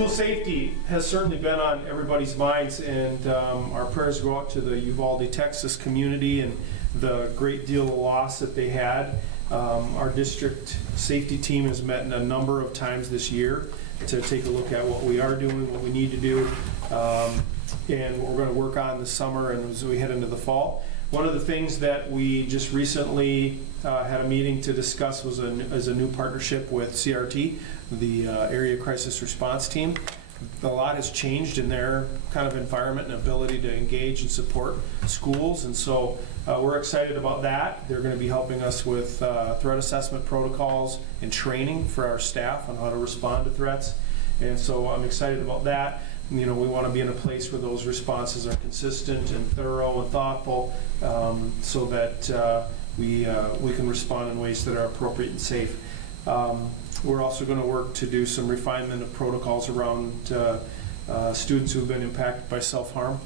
School safety has certainly been on everybody's minds, and our prayers go out to the Uvalde, Texas community and the great deal of loss that they had. Our district safety team has met a number of times this year to take a look at what we are doing, what we need to do, and what we're going to work on this summer and as we head into the fall. One of the things that we just recently had a meeting to discuss was a new partnership with CRT, the Area Crisis Response Team. A lot has changed in their kind of environment and ability to engage and support schools, and so we're excited about that. They're going to be helping us with threat assessment protocols and training for our staff on how to respond to threats, and so I'm excited about that. You know, we want to be in a place where those responses are consistent and thorough and thoughtful, so that we can respond in ways that are appropriate and safe. We're also going to work to do some refinement of protocols around students who have been impacted by self-harm.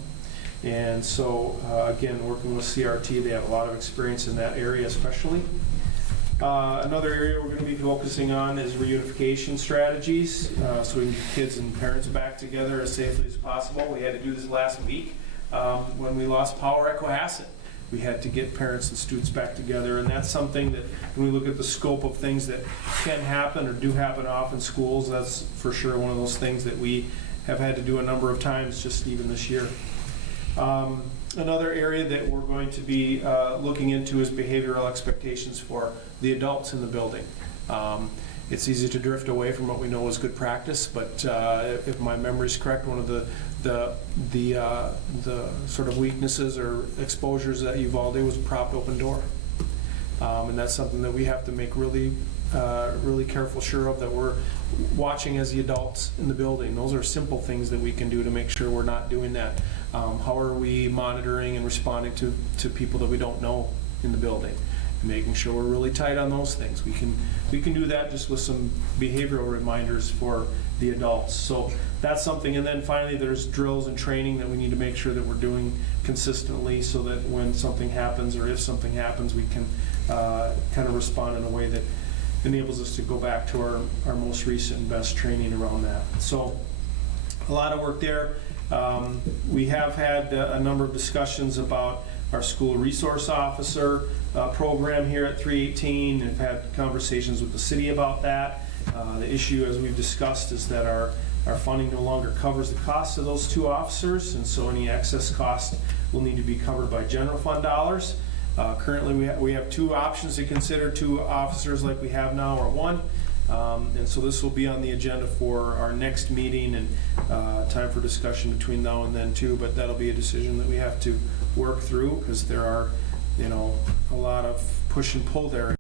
And so, again, working with CRT, they have a lot of experience in that area especially. Another area we're going to be focusing on is reunification strategies, so we can get kids and parents back together as safely as possible. We had to do this last week when we lost power at Cohasset. We had to get parents and students back together, and that's something that when we look at the scope of things that can happen or do happen often in schools, that's for sure one of those things that we have had to do a number of times just even this year. Another area that we're going to be looking into is behavioral expectations for the adults in the building. It's easy to drift away from what we know is good practice, but if my memory is correct, one of the sort of weaknesses or exposures at Uvalde was a propped open door, and that's something that we have to make really careful sure of, that we're watching as the adults in the building. Those are simple things that we can do to make sure we're not doing that. How are we monitoring and responding to people that we don't know in the building? Making sure we're really tight on those things. We can do that just with some behavioral reminders for the adults. So that's something. And then finally, there's drills and training that we need to make sure that we're doing consistently, so that when something happens or if something happens, we can kind of respond in a way that enables us to go back to our most recent and best training around that. So a lot of work there. We have had a number of discussions about our school resource officer program here at 318, and have had conversations with the city about that. The issue, as we've discussed, is that our funding no longer covers the cost of those two officers, and so any excess cost will need to be covered by general fund dollars. Currently, we have two options to consider: two officers like we have now, or one. And so this will be on the agenda for our next meeting, and time for discussion between now and then too, but that'll be a decision that we have to work through, because there are, a lot of push and pull there.